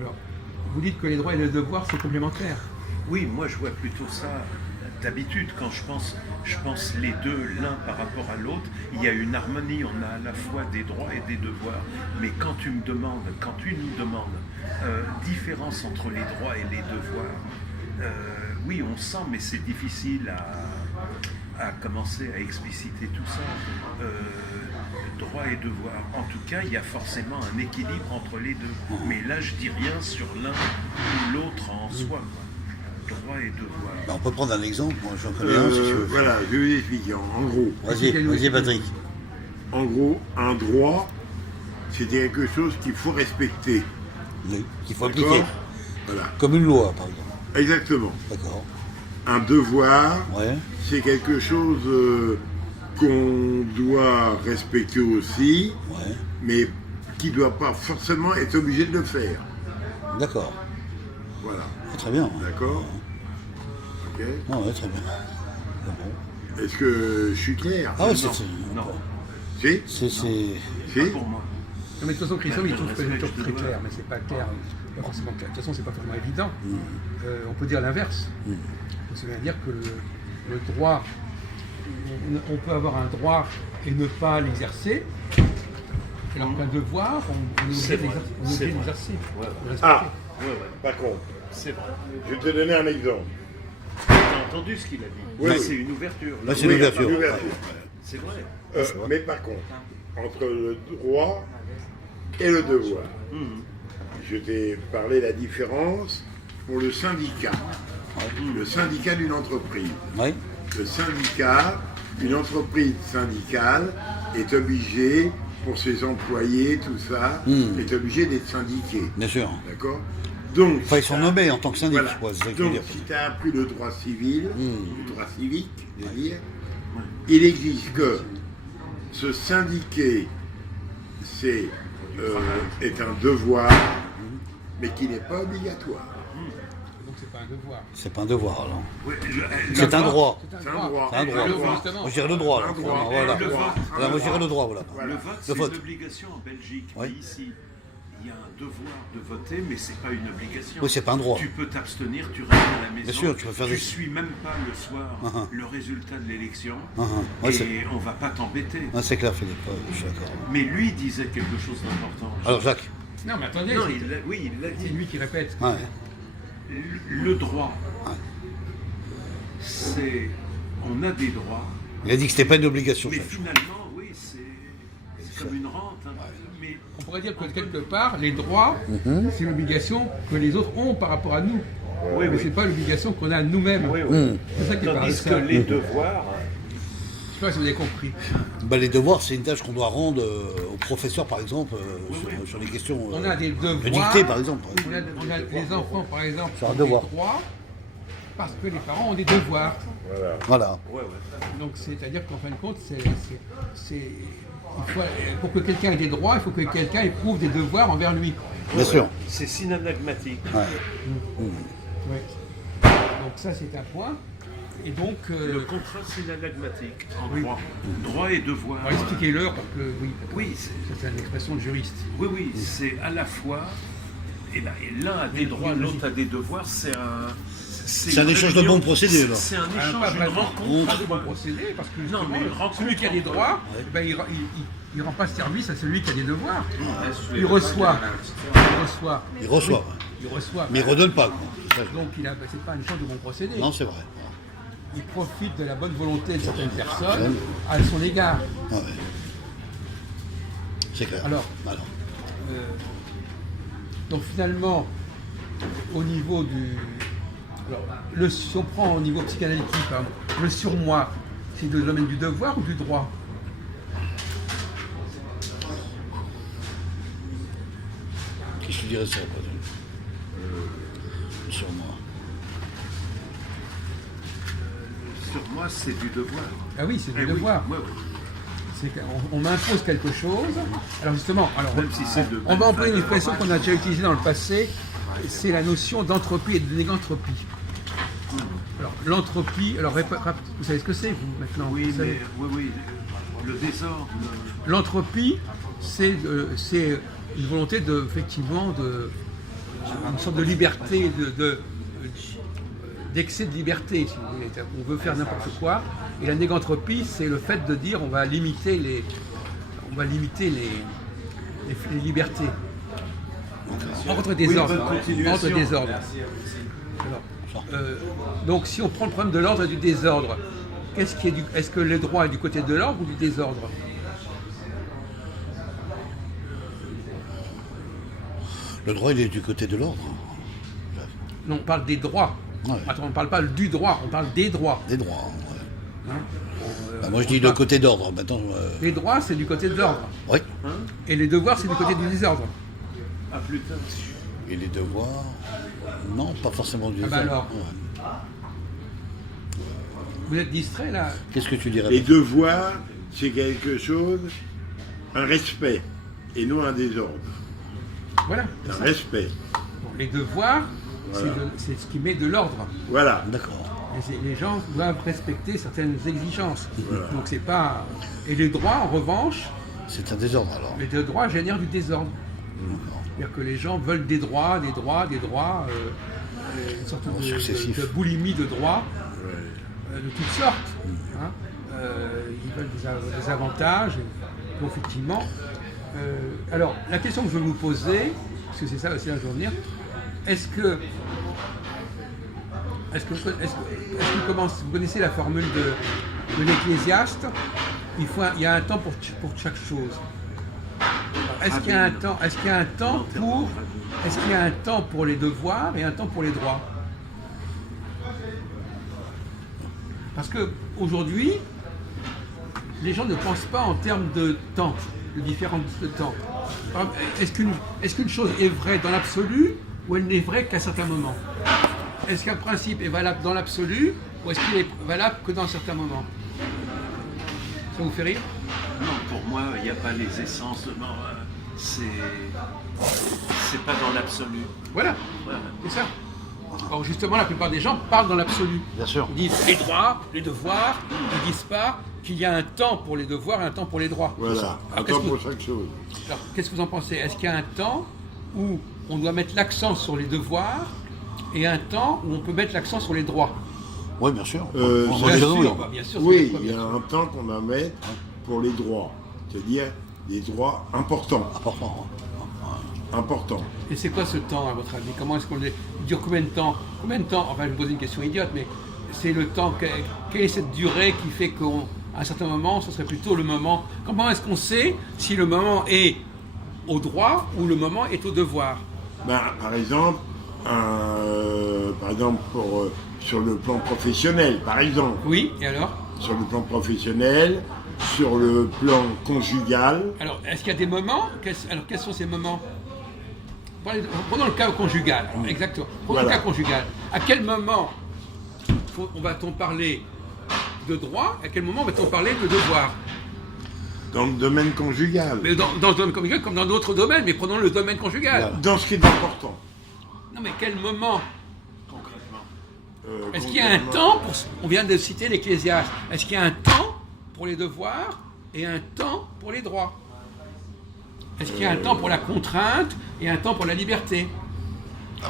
Alors, vous dites que les droits et les devoirs, c'est complémentaire. Oui, moi je vois plutôt ça. D'habitude, quand je pense les deux l'un par rapport à l'autre, il y a une harmonie, on a à la fois des droits et des devoirs. Mais quand tu nous demandes différence entre les droits et les devoirs, oui, on sent, mais c'est difficile à commencer à expliciter tout ça. Droits et devoirs. En tout cas, il y a forcément un équilibre entre les deux. Mais là, je dis rien sur l'un ou l'autre en soi, quoi. Droits et devoirs. Ben, on peut prendre un exemple, moi j'en connais un si tu veux. Voilà, je vais vous expliquer. En gros, Vas-y Patrick. en gros, un droit, c'est quelque chose qu'il faut respecter. Oui, qu'il faut D'accord. appliquer. Voilà. Comme une loi, par exemple. Exactement. D'accord. Un devoir, Ouais. c'est quelque chose qu'on doit respecter aussi, Ouais. mais qui ne doit pas forcément être obligé de le faire. D'accord. Voilà. Ah, très bien. D'accord. Ok. Ah ouais, très bien. Ah bon. Est-ce que je suis clair? Ah ouais, Non. Si? c'est... Si? Pas pour moi. Non, mais de toute façon, Christophe, il trouve que c'est toujours très clair, mais c'est pas clair, pas forcément clair. De toute façon, c'est pas forcément évident. On peut dire l'inverse. Ça veut dire que le droit, on peut avoir un droit et ne pas l'exercer, alors qu'un devoir, on est obligé de l'exercer. Ouais. de respecter. Ah, Ouais. par contre, C'est vrai. je vais te donner un exemple. T'as entendu ce qu'il a dit? Oui, Là, oui. c'est une ouverture. Là, c'est une ouverture. Une ouverture. C'est vrai. Mais par contre, entre le droit et le devoir, je t'ai parlé de la différence pour le syndicat. Le syndicat d'une entreprise. Oui. Le syndicat, une entreprise syndicale est obligée, pour ses employés, tout ça, est obligée d'être syndiquée. Bien sûr. D'accord? Donc, Enfin, ils sont nommés en tant que syndic, voilà. quoi, c'est ça que je veux Donc, dire. si tu as appris le droit civil, le droit civique, je veux dire, il existe que se syndiquer, est un devoir, mais qui n'est pas obligatoire. Donc c'est pas un devoir. C'est pas un devoir, alors. Ouais, C'est un droit. C'est un droit. C'est un droit. Le droit, justement. Moi, je dirais le droit, là. Un droit. Voilà. Un droit. Voilà, moi, je dirais le droit, voilà. Le vote, c'est vote. une obligation en Belgique. Oui. Mais ici, il y a un devoir de voter, mais c'est pas une obligation. Oui, c'est pas un droit. Tu peux t'abstenir, tu restes à la maison. Bien sûr, tu peux faire tu des- suis même pas le soir le résultat de l'élection. Ouais, c'est- et on va pas t'embêter. Ah, c'est clair, Philippe, je suis d'accord. Mais lui disait quelque chose d'important. Alors, Jacques. Non, mais attendez, Non, c'est il l'a c'est dit. lui qui répète. Ouais. Le droit, c'est. On a des droits, Il a dit que c'était pas une obligation, mais Jacques. finalement, oui, c'est comme une rente. Hein. Mais On pourrait dire que quelque part, les droits, c'est l'obligation que les autres ont par rapport à nous. oui, Mais oui. c'est pas l'obligation qu'on a nous-mêmes. Oui, oui. C'est ça qui est Tandis que paradoxal. les devoirs, Je sais pas si vous avez compris. Bah, les devoirs, c'est une tâche qu'on doit rendre aux professeurs, par exemple, sur les questions On a des de devoirs. dictée, par exemple. On a les enfants, par exemple, C'est un ont devoir. des droits parce que les parents ont des devoirs. Voilà. Donc c'est-à-dire qu'en fin de compte, pour que quelqu'un ait des droits, il faut que quelqu'un éprouve des devoirs envers lui. Bien sûr. c'est synalagmatique. Ouais. Ouais. Donc ça c'est un point. Et donc, Le contrat synalagmatique en droit. Droit et devoir. on va expliquer-le parce que oui, Oui, ça, c'est une expression de juriste. oui, c'est à la fois. Et l'un a des droits, l'autre a des devoirs. C'est C'est un une échange de réunion. bons procédés, là. C'est un Pas échange, une vraiment rencontre. pas de bon procédé parce que Non, mais une justement, rencontre celui qui a des entre- droits, ben, il rend pas service à celui qui a des devoirs. Il Il reçoit. Il reçoit. Il reçoit. Mais il redonne pas, quoi. C'est ça. Donc c'est pas un échange de bon procédé. Non, c'est vrai. Il profite de la bonne volonté de certaines personnes à son égard. Ah ouais. C'est clair. Alors. Donc finalement, au niveau du... Alors, si on prend au niveau psychanalytique, par exemple, le surmoi, c'est le domaine du devoir ou du droit? Qu'est-ce que tu dirais de ça, quoi sur moi. Sur moi, c'est du devoir. Ah oui, c'est du Eh oui, devoir. ouais, ouais. C'est qu'on m'impose quelque chose. Alors justement, Même si c'est de on va employer une bonne expression qu'on a déjà utilisée dans le passé, c'est la notion d'entropie et de négantropie. Alors l'entropie, alors vous savez ce que c'est vous maintenant? Oui, vous savez. mais oui, le désordre. L'entropie, c'est une volonté effectivement de une sorte de liberté, d'excès de liberté, si vous voulez. On veut faire n'importe quoi. Et la négantropie, c'est le fait de dire on va limiter les libertés. Entre désordres. Entre désordres. Alors, donc si on prend le problème de l'ordre et du désordre, est-ce que le droit est du côté de l'ordre ou du désordre? Le droit, il est du côté de l'ordre. Non, on parle des droits. Ouais. Attends, on ne parle pas du droit, on parle des droits. Des droits, ouais. Hein? Moi, je dis le côté d'ordre. Maintenant, Les droits, c'est du côté de l'ordre. oui. Et les devoirs, c'est du côté du désordre. Ah, plus tard. Et les devoirs, non, pas forcément du Ah bah désordre. alors. Ouais. Vous êtes distrait, là? Qu'est-ce que tu dirais? Les devoirs, c'est quelque chose, un respect, et non un désordre. Voilà. Un respect. Bon, les devoirs, Voilà. c'est ce qui met de l'ordre. Voilà. D'accord. Les gens doivent respecter certaines exigences. Voilà. Donc c'est pas. Et les droits, en revanche, C'est un désordre alors. les deux droits génèrent du désordre. D'accord. C'est-à-dire que les gens veulent des droits, une sorte Successif. de boulimie de droits Ouais. de toutes sortes. Hein. Ils veulent des avantages. Donc effectivement. Alors la question que je veux vous poser, parce que c'est ça aussi là que je veux venir, est-ce que vous connaissez la formule de l'Ecclésiaste? Il y a un temps pour chaque chose. Alors, est-ce qu'il y a un temps pour les devoirs et un temps pour les droits? Parce que aujourd'hui, les gens ne pensent pas en termes de temps, de différence de temps. Par exemple, est-ce qu'une chose est vraie dans l'absolu ou elle n'est vraie qu'à certains moments? Est-ce qu'un principe est valable dans l'absolu ou est-ce qu'il est valable que dans certains moments? Ça vous fait rire? Non, pour moi, il n'y a pas les essences. Non, c'est pas dans l'absolu. Voilà, Voilà. c'est ça. Or justement, la plupart des gens parlent dans l'absolu. Bien sûr. Ils disent les droits, les devoirs, ils ne disent pas qu'il y a un temps pour les devoirs et un temps pour les droits. Voilà. Un Alors, qu'est-ce temps que- pour chaque chose. Alors, qu'est-ce que vous en pensez? Est-ce qu'il y a un temps où on doit mettre l'accent sur les devoirs et un temps où on peut mettre l'accent sur les droits? Oui, bien sûr. Ça, Moi, c'est je sûr. dis oui. Bah, bien sûr, Oui, c'est il y a bien sûr. un temps qu'on va mettre pour les droits, c'est-à-dire des droits importants. Important. Importants. Et c'est quoi ce temps, à votre avis? Comment est-ce qu'on le... Il dure combien de temps? Combien de temps? Enfin, je vais me poser une question idiote, mais c'est le temps... Quelle est cette durée qui fait qu'à un certain moment, ce serait plutôt le moment... Comment est-ce qu'on sait si le moment est au droit ou le moment est au devoir? Ben, par exemple, sur le plan professionnel, par exemple. Oui, et alors? Sur le plan professionnel, sur le plan conjugal. Alors, est-ce qu'il y a des moments? Alors, quels sont ces moments? Prenons le cas conjugal. Alors, exactement. Prenons Voilà. le cas conjugal. À quel moment va-t-on parler de droit? À quel moment va-t-on parler de devoir? Dans le domaine conjugal. Mais dans le domaine conjugal comme dans d'autres domaines, mais prenons le domaine conjugal. Voilà. Dans ce qui est important. Non, mais quel moment? Concrètement. Est-ce qu'il y a un temps pour... On vient de citer l'Ecclésiaste. Est-ce qu'il y a un temps pour les devoirs et un temps pour les droits? Est-ce qu'il y a un temps pour la contrainte et un temps pour la liberté?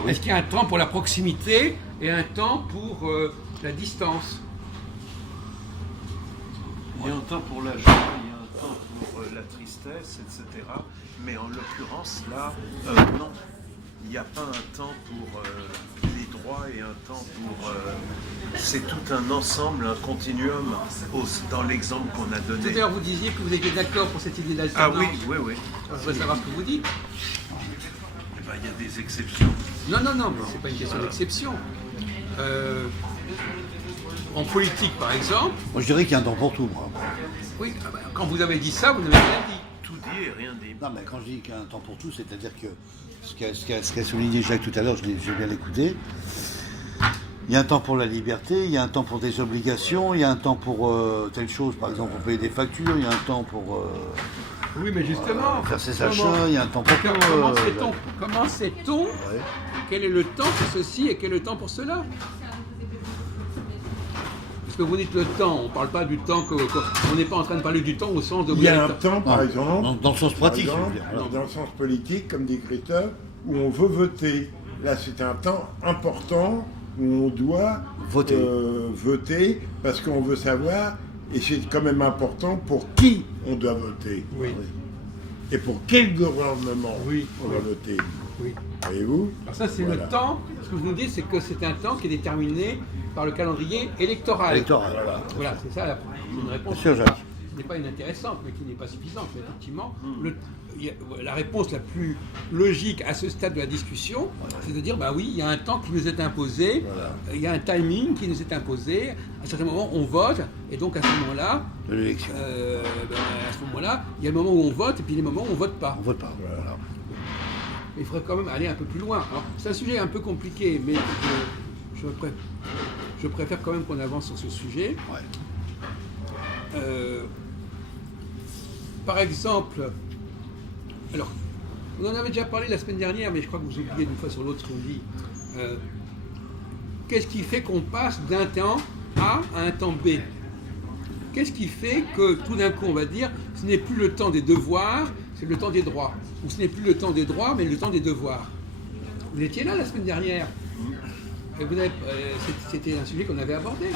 Est-ce qu'il y a un temps pour la proximité et un temps pour la distance? Il y a un temps pour la joie, il y a un temps pour la tristesse, etc. Mais en l'occurrence, là, non. Il n'y a pas un temps pour les droits et un temps pour... c'est tout un ensemble, un continuum dans l'exemple qu'on a Tout à donné. l'heure, vous disiez que vous étiez d'accord pour cette idée Ah d'alternance. oui, oui, oui. Je voudrais savoir ce que vous dites. Eh ben, il y a des exceptions. Non, mais c'est pas une question d'exception. En politique, par exemple, Moi, je dirais qu'il y a un temps pour tout, moi. oui, quand vous avez dit ça, vous n'avez rien dit. Tout dit et rien dit. Non, mais quand je dis qu'il y a un temps pour tout, c'est-à-dire que ce qu'a souligné Jacques tout à l'heure, j'ai bien écouté. Il y a un temps pour la liberté, il y a un temps pour des obligations, il y a un temps pour telle chose, par exemple, pour payer des factures, il y a un temps pour Oui, mais justement, faire ses comment- achats, il y a un temps pour tout. comment sait-on Ouais. quel est le temps pour ceci et quel est le temps pour cela? Parce que vous dites le temps, on ne parle pas du temps, on n'est pas en train de parler du temps au sens de... Il y a un temps, par Non, exemple, dans le sens pratique, par je veux exemple, dire, voilà. dans le sens politique, comme dit Christophe, où on veut voter. là c'est un temps important où on doit voter parce qu'on veut savoir, et c'est quand même important pour qui on doit voter. Oui. Et pour quel gouvernement Oui. on va voter. Oui. Voyez-vous? Alors ça, c'est Voilà. le temps. Ce que je vous dis, c'est que c'est un temps qui est déterminé par le calendrier électoral. Électoral. Voilà, c'est ça c'est une réponse Bien sûr, qui Jacques. n'est pas inintéressante, mais qui n'est pas suffisante. Mais effectivement, la réponse la plus logique à ce stade de la discussion, c'est de dire, bah oui, il y a un temps qui nous est imposé, il y a un timing qui nous est imposé, à un certain moment on vote, et donc à ce moment-là, De l'élection. à ce moment-là, il y a le moment où on vote, et puis les moments où on vote pas. On vote pas. Voilà. Il faudrait quand même aller un peu plus loin. Alors, c'est un sujet un peu compliqué, mais je préfère quand même qu'on avance sur ce sujet. Ouais. Par exemple, alors, on en avait déjà parlé la semaine dernière, mais je crois que vous oubliez d'une fois sur l'autre ce qu'on dit. Qu'est-ce qui fait qu'on passe d'un temps A à un temps B? Qu'est-ce qui fait que tout d'un coup on va dire ce n'est plus le temps des devoirs, c'est le temps des droits? Ou ce n'est plus le temps des droits, mais le temps des devoirs? Vous étiez là la semaine dernière. Et c'était un sujet qu'on avait abordé.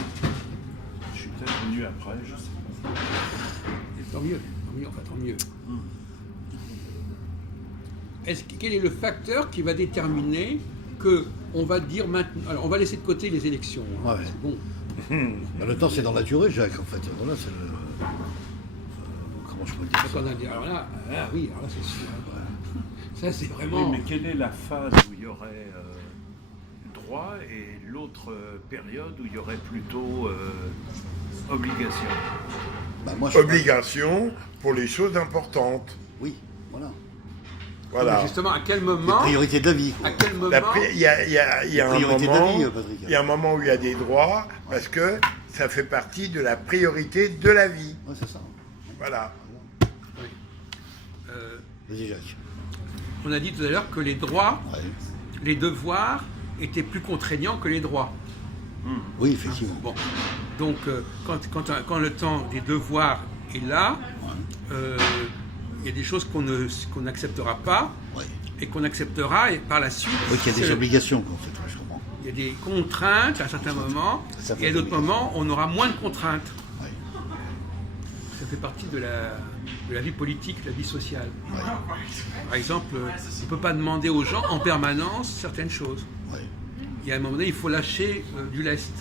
Je suis peut-être venu après, je sais pas. Tant mieux, tant mieux. Quel est le facteur qui va déterminer que on va dire maintenant... Alors, on va laisser de côté les élections. Hein, Ouais. c'est bon. Bah, le temps, c'est dans la durée, Jacques, en fait. Voilà, c'est le... comment je peux dire ça? Donc, on a dit, alors là, oui, alors là, c'est sûr. Ça, c'est vraiment... Oui, mais quelle est la phase où il y aurait droit et l'autre période où il y aurait plutôt obligation? Bah, moi, je... Obligation pour les choses importantes. Oui, voilà. Voilà. Mais justement, à quel Les moment... priorités de la vie, quoi. À quel moment... Il y a un priorités de la moment, vie, Patrick. il y a un moment où il y a des droits parce que ça fait partie de la priorité de la vie. Ouais, c'est ça. Voilà. Oui. Vas-y, Jacques. On a dit tout à l'heure que les droits, Ouais. les devoirs étaient plus contraignants que les droits. Oui, effectivement. Bon, donc quand le temps des devoirs est là, il y a des choses qu'on n'acceptera pas Ouais. et qu'on acceptera et par la suite. Oui, qu'il y a des c'est- obligations, quoi, en fait, ouais, je comprends. Il y a des contraintes à certains moments Ça fait et à d'autres obligations. moments on aura moins de contraintes. Ouais. Ça fait partie de la vie politique, de la vie sociale. Ouais. Par exemple, on ne peut pas demander aux gens en permanence certaines choses. Ouais. Il y a un moment donné, il faut lâcher du lest.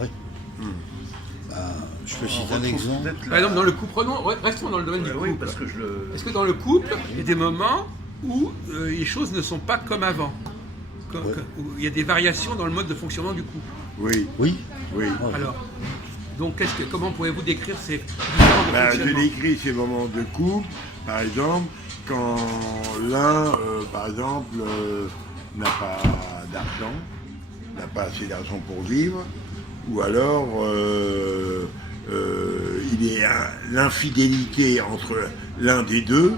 Ouais. Bah, je peux citer un retrouve exemple. peut-être Par exemple, dans le couple, restons dans le domaine du couple. oui, parce que je le... Est-ce que dans le couple, il y a des moments où les choses ne sont pas comme avant? Où il y a des variations dans le mode de fonctionnement du couple. Oui, Oui. oui. Ouais. Alors, donc comment pourriez-vous décrire ces différents Bah, je fonctionnements? décris ces moments de couple, par exemple, quand l'un, par exemple, n'a pas d'argent, n'a pas assez d'argent pour vivre, ou alors il y a l'infidélité entre l'un des deux,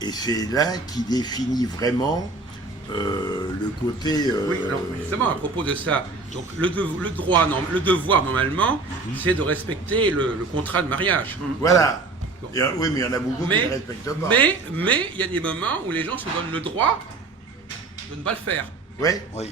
et c'est là qui définit vraiment le côté... Oui, alors justement, à propos de ça, donc le devoir normalement, c'est de respecter le contrat de mariage. Voilà. Bon. Oui, mais il y en a beaucoup qui Mais ne respectent pas. mais il y a des moments où les gens se donnent le droit de ne pas le faire. Oui, Oui.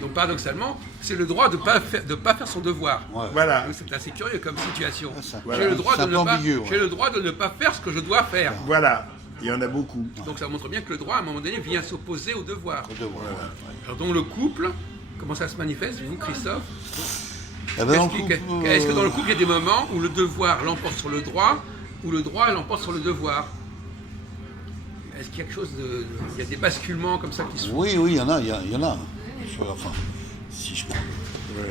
Donc paradoxalement, c'est le droit de ne pas faire son devoir. Ouais. voilà. Donc, c'est assez curieux comme situation. Ah, ça- Voilà. J'ai le droit C'est un de peu ne pas, ambigu, ouais. j'ai le droit de ne pas faire ce que je dois faire. Voilà. Il y en a beaucoup. Donc ça montre bien que le droit, à un moment donné, vient s'opposer au devoir. Au devoir, ouais. Alors donc le couple, comment ça se manifeste, vous, Christophe? Eh ben, dans le Est-ce couple, est-ce que dans le couple, il y a des moments où le devoir l'emporte sur le droit, ou le droit l'emporte sur le devoir? Est-ce qu'il y a quelque chose de... Il y a des basculements comme ça qui se font? Oui, oui, il y en a, il y en a. Enfin, si je prends, Ouais.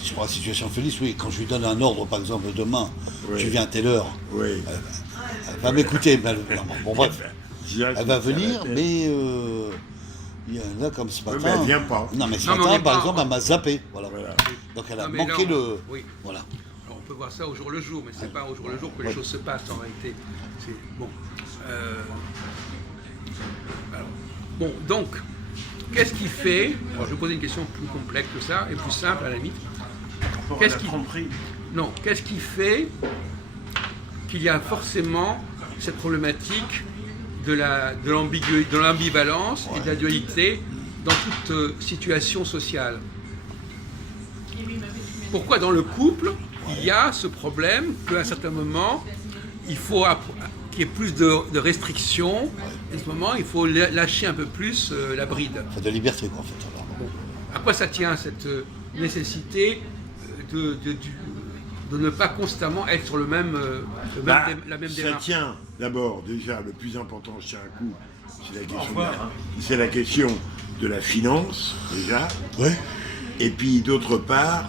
si je prends la situation de Félix, oui, quand je lui donne un ordre, par exemple, demain, Oui. tu viens à telle heure, Oui. elle va m'écouter, mais bon, bref, Jacques, elle va c'est venir, la tête. mais il y en a comme ce matin. Oui, mais elle vient pas. Non, mais ce Non, mais on matin, est par pas- exemple, elle m'a zappé. Voilà. Voilà. Donc elle a Non, mais manqué là, le. Oui. Voilà. Alors, on peut voir ça au jour le jour, mais c'est pas au jour le jour que les Ouais. choses se passent en réalité. C'est bon. Alors, bon, donc, qu'est-ce qui fait? Alors, je vais poser une question plus complexe que ça et plus simple à la limite. Pour Qu'est-ce la qui- tromperie. Non, qu'est-ce qui fait qu'il y a forcément cette problématique de l'ambivalence et de la dualité dans toute situation sociale. Pourquoi dans le couple, il y a ce problème qu'à un certain moment, il faut qu'il y ait plus de restrictions, et à ce moment, il faut lâcher un peu plus la bride. Enfin, de liberté, quoi, en fait. Alors. À quoi ça tient, cette nécessité de ne pas constamment être sur la même Ça démarche? tient d'abord, déjà, le plus important chez un couple, c'est la question de la finance, déjà. Ouais. Et puis, d'autre part,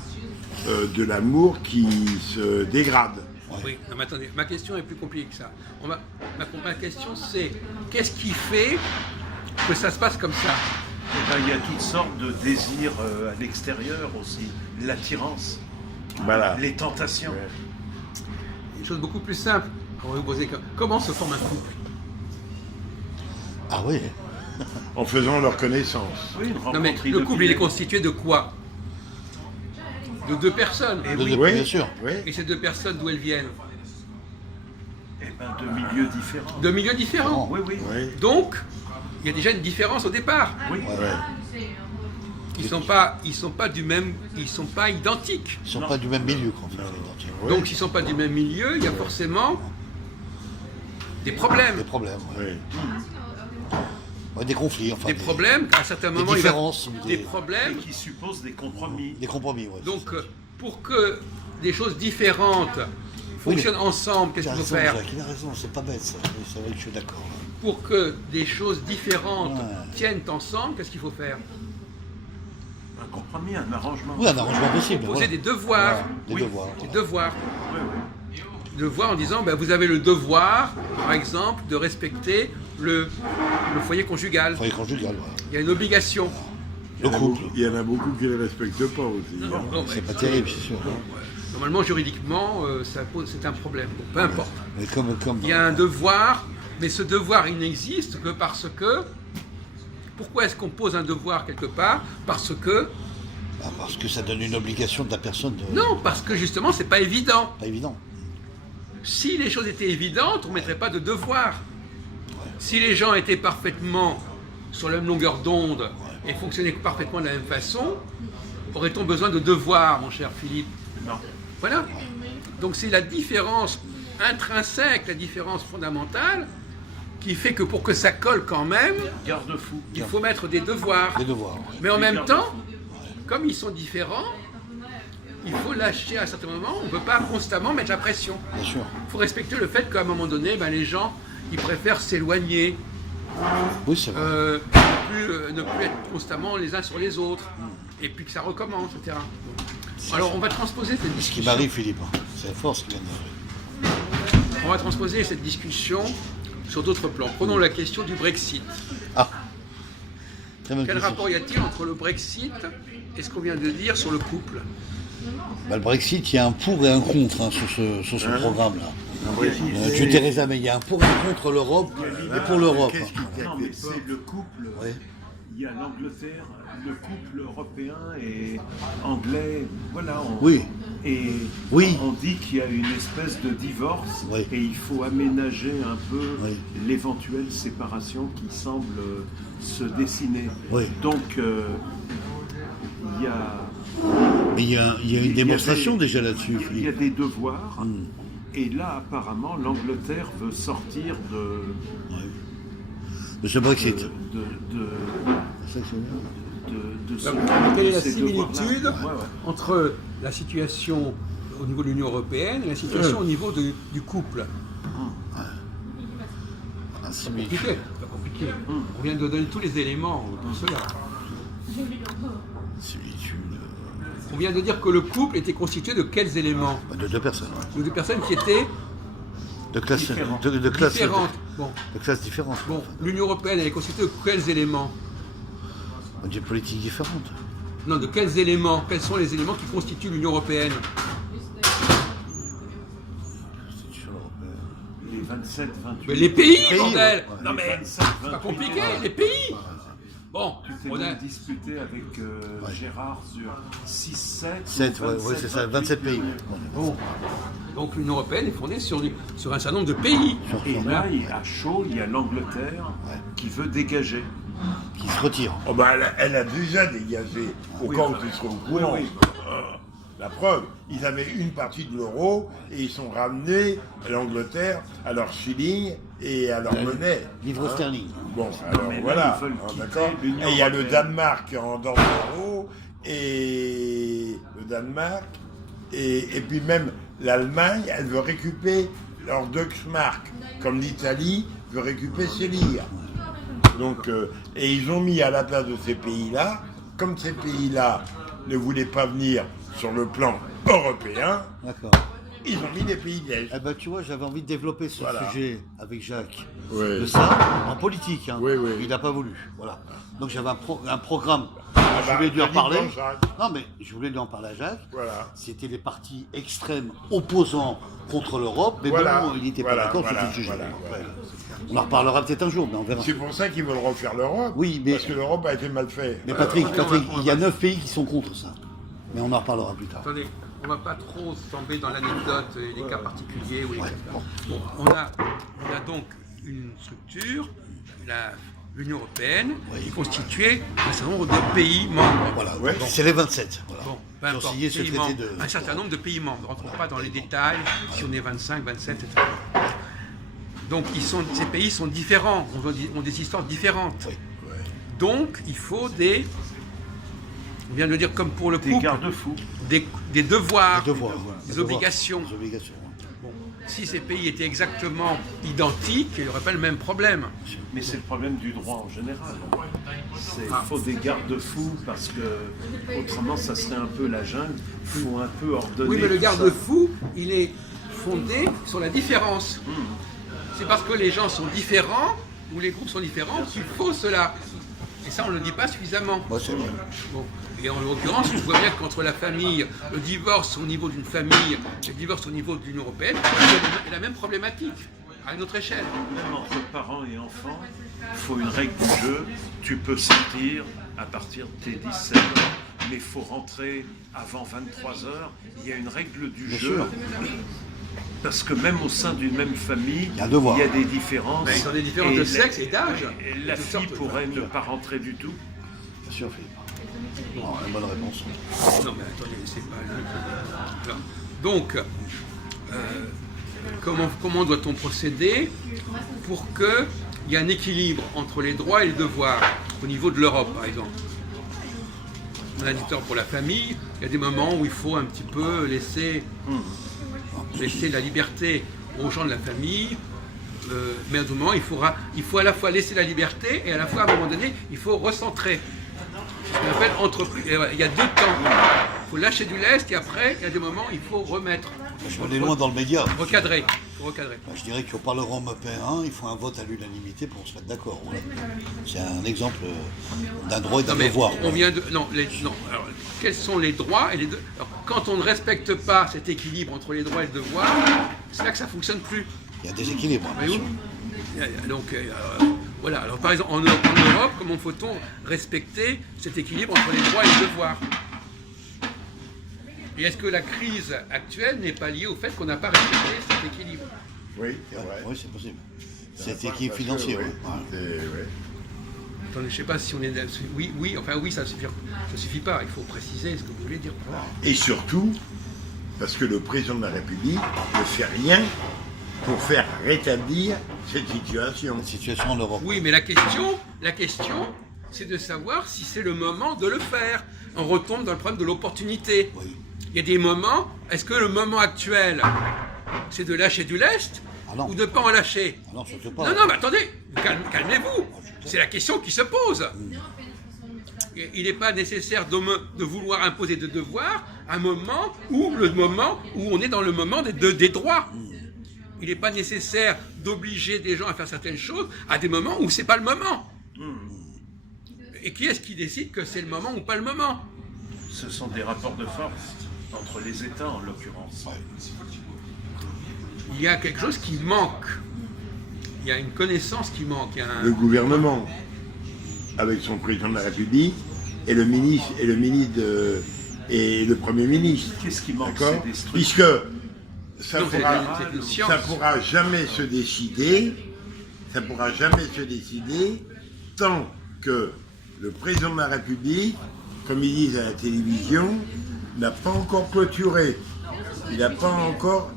de l'amour qui se dégrade. Oui, non, mais attendez, ma question est plus compliquée que ça. Ma question, c'est qu'est-ce qui fait que ça se passe comme ça? Eh ben, il y a toutes sortes de désirs à l'extérieur aussi. L'attirance, Voilà. les tentations. Une chose beaucoup plus simple. On va vous poser comment se forme un couple? Ah oui. En faisant leur connaissance. Oui, une Non mais rencontre le couple, il est inopinée. constitué de quoi? De deux personnes. Et De- oui, de- Oui, bien sûr. oui. Et ces deux personnes, d'où elles viennent? eh ben, de milieux différents. De milieux différents. Oui, oui. Oui. Donc, il y a déjà une différence au départ. Oui. Ouais. Ils sont pas identiques. Ils sont pas du même milieu, quoi, en fait, identiques. Oui. Donc, s'ils sont pas du même milieu, il y a forcément des problèmes. Des problèmes, ouais. Oui. Ouais, des conflits, enfin. Des problèmes, à certains moments, il va- différences, des Et problèmes. qui suppose des compromis. Des compromis, ouais. Donc, pour que des choses différentes fonctionnent ensemble, qu'est-ce Il a qu'il faut raison, faire? Jacques, il a raison, c'est pas bête, ça. C'est vrai que je suis d'accord. Pour que des choses différentes Ouais. tiennent ensemble, qu'est-ce qu'il faut faire? Un compromis, un arrangement. Oui, un arrangement possible. Poser voilà. des devoirs. Voilà, des Oui. devoirs. Des voilà. devoirs. Oui, oui. Devoir en disant, ben, vous avez le devoir, par exemple, de respecter le foyer conjugal. Foyer conjugal, voilà. Il y a une obligation. Le couple. Il y en a beaucoup qui ne le respectent pas aussi. hein. Non, C'est mais pas terrible, c'est sûr. normalement, juridiquement, c'est un problème. Bon, peu importe. Mais comme Il y a un devoir, mais ce devoir, il n'existe que parce que... Pourquoi est-ce qu'on pose un devoir quelque part? Parce que... Ah, parce que ça donne une obligation de la personne. Non, parce que justement, c'est pas évident. Pas évident. Si les choses étaient évidentes, on ne mettrait pas de devoir. Si les gens étaient parfaitement sur la même longueur d'onde et fonctionnaient parfaitement de la même façon, aurait-on besoin de devoirs, mon cher Philippe? Non. Voilà. Donc c'est la différence intrinsèque, la différence fondamentale, qui fait que pour que ça colle quand même, Garde-fou. il faut mettre des devoirs. Les devoirs. Ouais. Mais en Des même garde-fous. temps, comme ils sont différents, il faut lâcher à un certain moment. On ne peut pas constamment mettre la pression. Bien sûr. Il faut respecter le fait qu'à un moment donné, ben, les gens, ils préfèrent s'éloigner, Oui, c'est vrai. ne plus être constamment les uns sur les autres, et puis que ça recommence, etc. Alors on va transposer cette Ce qui discussion. m'arrive, Philippe. hein. C'est fort ce qui vient d'arriver. On va transposer cette discussion sur d'autres plans. Prenons la question du Brexit. Ah. Très bonne Quel question. rapport y a-t-il entre le Brexit et ce qu'on vient de dire sur le couple? Bah, le Brexit, il y a un pour et un contre hein, sur ce programme-là. Tu Theresa May, il y a un pour et un contre l'Europe et pour l'Europe. Qu'est-ce qui Non, mais c'est le couple. Ouais. Il y a l'Angleterre, le couple européen et anglais. Voilà. Oui. Et Oui. on dit qu'il y a une espèce de divorce Oui. et il faut aménager un peu Oui. l'éventuelle séparation qui semble se dessiner. Oui. Donc, il y a. Mais il y a Il y une a démonstration des- déjà là-dessus, Il y a Philippe. des devoirs. Et là, apparemment, l'Angleterre veut sortir De ce Brexit. de C'est ça que c'est bien. ce- Quelle est la ces devoirs-là. similitude Ouais, ouais. entre la situation au niveau de l'Union européenne et la situation au niveau du couple? Ah, c'est Compliqué, c'est pas compliqué. On vient de donner tous les éléments pour cela. similitude. On vient de dire que le couple était constitué de quels éléments? Bah, de deux personnes. De deux personnes qui étaient De classes Différentes. de classes différentes. Bon, de classes différentes. bon, l'Union européenne, elle est constituée de quels éléments? Des politiques différentes. Non, de quels éléments? Quels sont les éléments qui constituent l'Union européenne? Constitution européenne. Les 27, 28. Mais les pays, Pays, bordel! ouais. Non Les mais, 27, c'est pas 28. compliqué, les pays! Bon, Tu t'es on a... même disputé avec Gérard sur 6, 7. 7, ouais, c'est ça, 27 pays. Bon. Donc l'Union européenne est fondée sur un certain nombre de pays. Et là, à chaud, il y a l'Angleterre qui veut dégager. qui se retire. Oh bah, elle a déjà dégagé, au cas où tu seras au courant. La preuve, ils avaient une partie de l'euro et ils sont ramenés à l'Angleterre, à leur shilling et à leur monnaie. Livre sterling. Bon, alors mais là, voilà, ils veulent hein, quitter d'accord. l'Union Et il y a le européenne. Danemark en dehors de l'euro et le Danemark et puis même l'Allemagne, elle veut récupérer leur Deutschmark, comme l'Italie veut récupérer ses lires. Donc, et ils ont mis à la place de ces pays-là, comme ces pays-là ne voulaient pas venir sur le plan européen, D'accord. ils ont mis des pays de l'Est. Eh ben, tu vois, j'avais envie de développer ce Voilà. sujet avec Jacques. Ouais. De ça, en politique. Hein. Oui, oui. Il n'a pas voulu. Voilà. Donc j'avais un programme. bah, Je voulais lui en dis parler. donc, Jacques. Non, mais je voulais lui en parler à Jacques. Voilà. C'était les partis extrêmes opposants contre l'Europe, mais Voilà. bon, il n'était Voilà, pas d'accord voilà, sur ce sujet. voilà, Après, voilà. on en reparlera peut-être un jour, mais on verra. C'est pour ça qu'ils veulent refaire l'Europe. Oui, mais- Parce que l'Europe a été mal faite. Mais Patrick, on va- il y a 9 pays qui sont contre ça. Mais on en reparlera plus tard. Attendez, on ne va pas trop tomber dans l'anecdote et les cas particuliers. Ou les Ouais, cas- bon. Bon, on a donc une structure, l'Union européenne, qui est constituée d'un certain nombre de pays membres. Voilà, Ouais. c'est les 27. Voilà. Bon, peu Qui ont importe, signé ce pays traité membres, de... un certain nombre de pays membres. On ne rentre pas dans les détails, si on est 25, 27, etc. Donc ces pays sont différents, ont des histoires différentes. Oui. Donc il faut on vient de le dire comme pour le Des couple, garde-fous. des devoirs, Des devoirs. des obligations. Des obligations. Bon, si ces pays étaient exactement identiques, il n'y aurait pas le même problème. Mais c'est le problème du droit en général. Il faut des garde-fous parce que autrement ça serait un peu la jungle. Il faut un peu ordonner. Oui, mais le tout ça. garde-fou, il est fondé sur la différence. C'est parce que les gens sont différents, ou les groupes sont différents, qu'il faut cela. Et ça, on ne le dit pas suffisamment. Moi, c'est vrai. Bon. Et en l'occurrence, je vois bien qu'entre la famille, le divorce au niveau d'une famille, et le divorce au niveau de l'Union européenne, c'est la même problématique, à une autre échelle. Même entre parents et enfants, il faut une règle du jeu. Tu peux sortir à partir de tes 17 ans, mais il faut rentrer avant 23 heures. Il y a une règle du Bien jeu. sûr. Parce que même au sein d'une même famille, Il y a un devoir. il y a des différences. Ben, ils ont des différences de sexe et d'âge. Et la De fille sorte- pourrait ne pas rentrer du tout. Bien sûr, Philippe. Non, la bonne réponse. Non, mais attendez, c'est pas lui. Alors, donc, comment doit-on procéder pour qu'il y ait un équilibre entre les droits et les devoirs au niveau de l'Europe, par exemple? On a dit tort pour la famille, il y a des moments où il faut un petit peu laisser la liberté aux gens de la famille, mais à un moment, il faut à la fois laisser la liberté et à la fois, à un moment donné, il faut recentrer. Ce qu'on appelle entreprise. Il y a deux temps. Il faut lâcher du lest et après, il y a des moments, il faut remettre. Je vais aller loin dans le média. Recadrer. Faut recadrer. Je dirais qu'au Parlement européen, il faut un vote à l'unanimité pour se mettre d'accord. Voilà. C'est un exemple d'un droit et d'un Non, mais devoir. on vient de. Non, non. Alors, quels sont les droits et les devoirs? Alors, quand on ne respecte pas cet équilibre entre les droits et le devoir, c'est là que ça ne fonctionne plus. Il y a des équilibres. bien sûr. Voyez-vous? Donc, voilà. Alors, par exemple, en Europe, comment faut-on respecter cet équilibre entre les droits et les devoirs? Et est-ce que la crise actuelle n'est pas liée au fait qu'on n'a pas respecté cet équilibre? Oui, c'est vrai. Oui, c'est possible. C'est équilibre financier. Oui, ouais. Voilà. Attendez, je ne sais pas si on est. Oui, enfin oui, ça ne suffit pas. Il faut préciser ce que vous voulez dire. Voilà. Et surtout, parce que le président de la République ne fait rien pour faire rétablir cette situation. La situation en Europe. Oui, mais la question, c'est de savoir si c'est le moment de le faire. On retombe dans le problème de l'opportunité. Oui. Il y a des moments. Est-ce que le moment actuel, c'est de lâcher du lest Ah non. ou de ne pas en lâcher? Ah non, surtout pas. Non, mais attendez, calmez-vous. C'est la question qui se pose. Il n'est pas nécessaire de vouloir imposer de devoirs à un moment où on est dans le moment des droits. Il n'est pas nécessaire d'obliger des gens à faire certaines choses à des moments où c'est pas le moment. Et qui est-ce qui décide que c'est le moment ou pas le moment? Ce sont des rapports de force entre les États en l'occurrence. Il y a quelque chose qui manque. Il y a une connaissance qui manque. Il y a un- Le gouvernement, avec son président de la République, et le ministre, et le Premier ministre. Qu'est-ce qui manque? D'accord? C'est des structures. Puisque ça Donc, pourra, c'est une science. ça pourra jamais se décider, tant que le président de la République, comme ils disent à la télévision, n'a pas encore clôturé. Il n'a pas encore,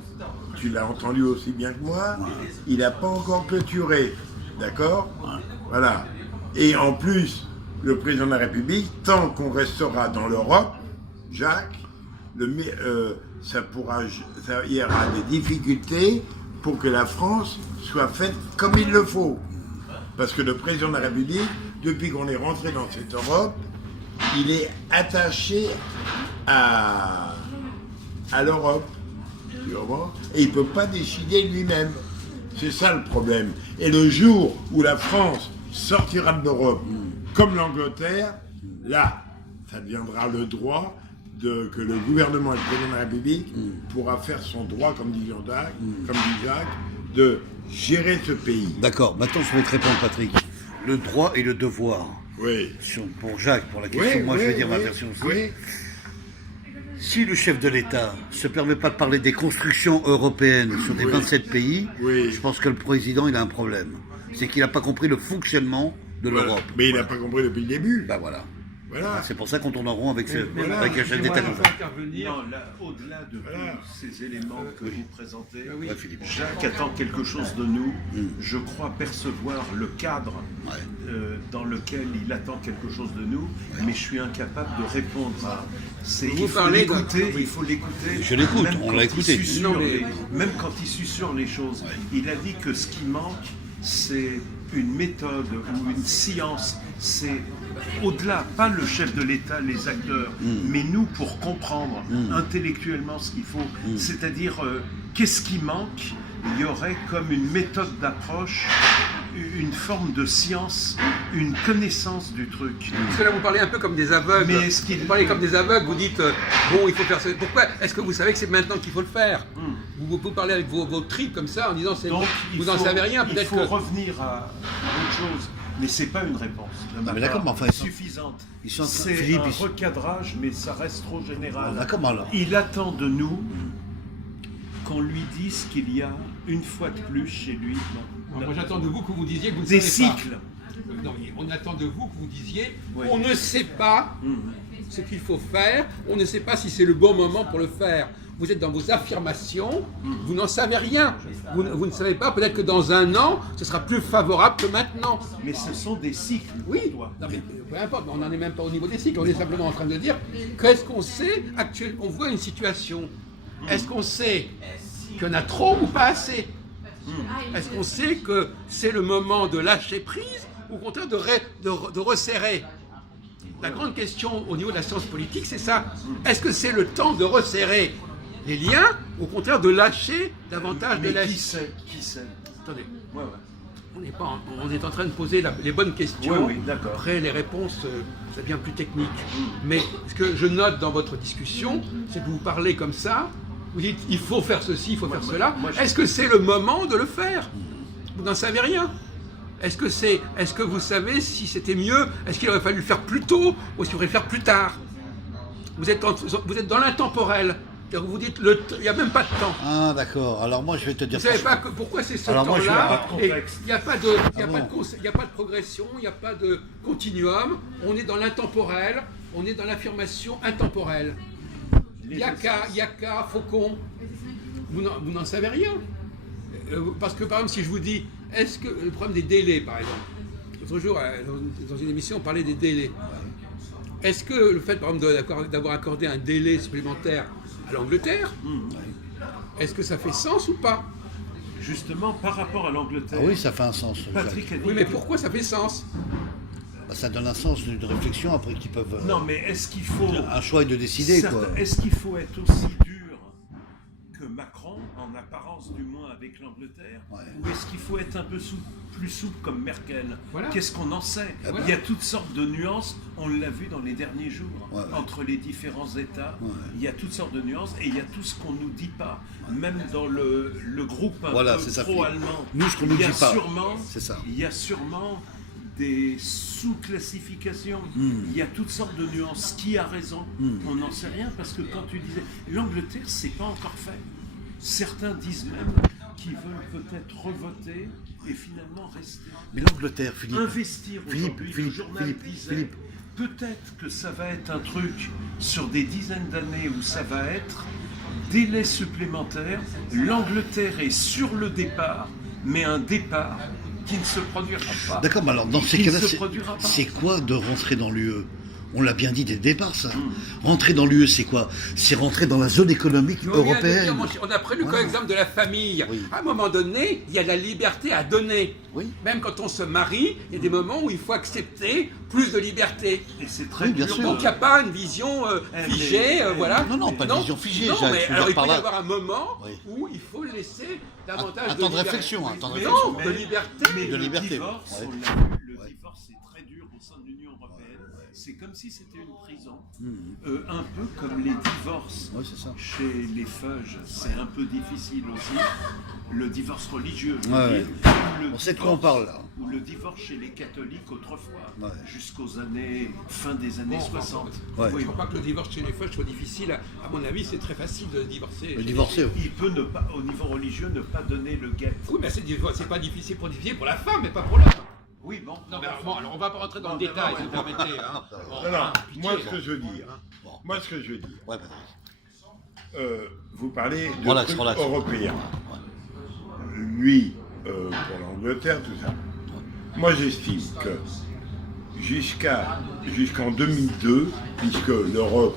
tu l'as entendu aussi bien que moi, il n'a pas encore clôturé. D'accord ? Voilà. Et en plus, le président de la République, tant qu'on restera dans l'Europe, Jacques, il y aura des difficultés pour que la France soit faite comme il le faut. Parce que le président de la République, depuis qu'on est rentré dans cette Europe, il est attaché à l'Europe. Tu comprends ? Et il ne peut pas décider lui-même. C'est ça le problème. Et le jour où la France sortira de l'Europe, comme l'Angleterre, là, ça deviendra le droit que le gouvernement et le président de la République pourra faire son droit, comme dit Jacques, de gérer ce pays. D'accord, maintenant je vais te répondre, Patrick. Le droit et le devoir. Oui. Pour Jacques, pour la question, moi je vais dire ma version aussi. Oui. Si le chef de l'État ne se permet pas de parler des constructions européennes sur des 27 pays, je pense que le président il a un problème. C'est qu'il n'a pas compris le fonctionnement de l'Europe. Mais il n'a pas compris depuis le début. Ben voilà. Voilà. C'est pour ça qu'on tourne en rond avec un chef d'État comme ça. Non, là, au-delà de tous ces éléments que vous présentez, Philippe. Jacques attend quelque chose de nous. Je crois percevoir le cadre dans lequel il attend quelque chose de nous, mais je suis incapable de répondre à... Il faut l'écouter, il faut l'écouter. Je l'écoute, on l'a écouté. Même quand il susurre les choses, il a dit que ce qui manque, c'est une méthode ou une science. C'est au-delà, pas le chef de l'État, les acteurs, mais nous pour comprendre intellectuellement ce qu'il faut. C'est-à-dire, qu'est-ce qui manque ? Il y aurait comme une méthode d'approche, une forme de science, une connaissance du truc. Parce que là, vous parlez un peu comme des aveugles. Mais vous parlez comme des aveugles, vous dites, bon, il faut faire ça. Pourquoi ? Est-ce que vous savez que c'est maintenant qu'il faut le faire ? Vous parlez avec vos tripes comme ça, en disant, vous n'en savez rien, peut-être que... Il faut revenir à autre chose. Mais c'est pas une réponse. Non, mais d'accord, mais enfin, suffisante. C'est Philippe, un recadrage, mais ça reste trop général. D'accord, alors. Il attend de nous qu'on lui dise qu'il y a une fois de plus chez lui. Moi, j'attends de vous que vous disiez que vous ne des savez cycles. Pas. Non, on attend de vous que vous disiez, on ne sait pas ce qu'il faut faire, on ne sait pas si c'est le bon moment pour le faire. Vous êtes dans vos affirmations, vous n'en savez rien. Vous ne savez pas, peut-être que dans un an, ce sera plus favorable que maintenant. Mais ce sont des cycles. Oui, non, mais peu importe, on n'en est même pas au niveau des cycles, on est simplement en train de dire qu'est-ce qu'on sait actuellement. On voit une situation. Est-ce qu'on sait qu'il y en a trop ou pas assez ? Est-ce qu'on sait que c'est le moment de lâcher prise ou au contraire de resserrer ? La grande question au niveau de la science politique, c'est ça. Est-ce que c'est le temps de resserrer les liens, ou au contraire de lâcher davantage de la... Qui sait Attendez. Ouais. On est en train de poser les bonnes questions. Oui, d'accord. Après, les réponses, ça devient plus technique. Mais ce que je note dans votre discussion, c'est que vous parlez comme ça, vous dites il faut faire ceci, il faut faire cela. Est-ce que c'est le moment de le faire ? Vous n'en savez rien. Est-ce que vous savez si c'était mieux ? Est-ce qu'il aurait fallu le faire plus tôt ou est-ce qu'il aurait fallu le faire plus tard ? Vous êtes dans l'intemporel. Vous dites, il n'y a même pas de temps. Ah d'accord, alors moi je vais te dire... Vous ne savez pas pourquoi c'est ce temps-là. Il n'y a pas de progression, il n'y a pas de continuum. On est dans l'intemporel, on est dans l'affirmation intemporelle. Yaka, Faucon, vous n'en savez rien. Parce que par exemple, si je vous dis, est-ce que le problème des délais, par exemple, l'autre jour, dans une émission, on parlait des délais. Est-ce que le fait, par exemple, d'avoir accordé un délai supplémentaire à l'Angleterre, est-ce que ça fait sens ou pas ? Justement, par rapport à l'Angleterre... Ah oui, ça fait un sens. Patrick a dit... Oui, mais pourquoi ça fait sens ? Ça donne un sens de réflexion après qu'ils peuvent... Non, mais est-ce qu'il faut... Un choix de décider, quoi. Est-ce qu'il faut être aussi dur que Macron, en apparence du moins avec l'Angleterre, ou est-ce qu'il faut être un peu plus souple comme Merkel ? Qu'est-ce qu'on en sait ? Il y a toutes sortes de nuances, on l'a vu dans les derniers jours, entre les différents États, il y a toutes sortes de nuances, et il y a tout ce qu'on ne nous dit pas, même dans le groupe un peu pro-allemand. Nous, ce qu'on nous dit pas, c'est ça. Il y a sûrement des sous-classifications, il y a toutes sortes de nuances. Qui a raison ? On n'en sait rien, parce que quand tu disais l'Angleterre, c'est pas encore fait. Certains disent même qui veulent peut-être revoter et finalement rester. Mais l'Angleterre, Philippe. Investir aujourd'hui, le journal disait, peut-être que ça va être un truc sur des dizaines d'années où ça va être délai supplémentaire. L'Angleterre est sur le départ, mais un départ qui ne se produira pas. D'accord, mais alors dans ces Qui ne cas-là, se produira pas. c'est quoi de rentrer dans l'UE? On l'a bien dit dès le départ, ça. Rentrer dans l'UE, c'est quoi? C'est rentrer dans la zone économique Mais on vient de européenne. dire, on a pris le Voilà. exemple de la famille. Oui. À un moment donné, il y a la liberté à donner. Oui. Même quand on se marie, il y a des moments où il faut accepter plus de liberté. Et c'est très Oui, bien dur. sûr. Donc il n'y a pas une vision figée, voilà. Non, pas de vision figée, Non, Jacques, mais je veux alors dire il par peut y là- avoir un moment Oui. où il faut laisser davantage Un de temps de liberté. réflexion, un temps de Mais réflexion. non, de liberté. Mais De le liberté, divorce, ouais. on l'a vu, le divorce est très dur au sein de l'Union européenne. C'est comme si c'était une prison. Un peu comme les divorces Oui, c'est ça. chez les Feuges, c'est un peu difficile aussi. Le divorce religieux, je veux Ouais, dire. ouais. Ou le On sait de quoi on parle, là. Ou le divorce chez les catholiques autrefois, Ouais. jusqu'aux années, fin des années Bon, 60. Ouais. Je ne crois pas que le divorce chez les feuilles soit difficile. À mon avis, c'est très facile de divorcer. Le divorcer, oui. Il peut ne pas, au niveau religieux, ne pas donner le guet. Oui, mais c'est pas difficile pour la femme, mais pas pour l'homme. Oui, bon. Non, mais alors on va pas rentrer dans le détail, si vous permettez. Hein. Bon, Non, non, pitié, moi bon. ce que je veux dire, Ouais, bah, vous parlez de Relax, trucs relax. européens. Lui, pour l'Angleterre, tout ça. Moi j'estime que jusqu'en 2002, puisque l'Europe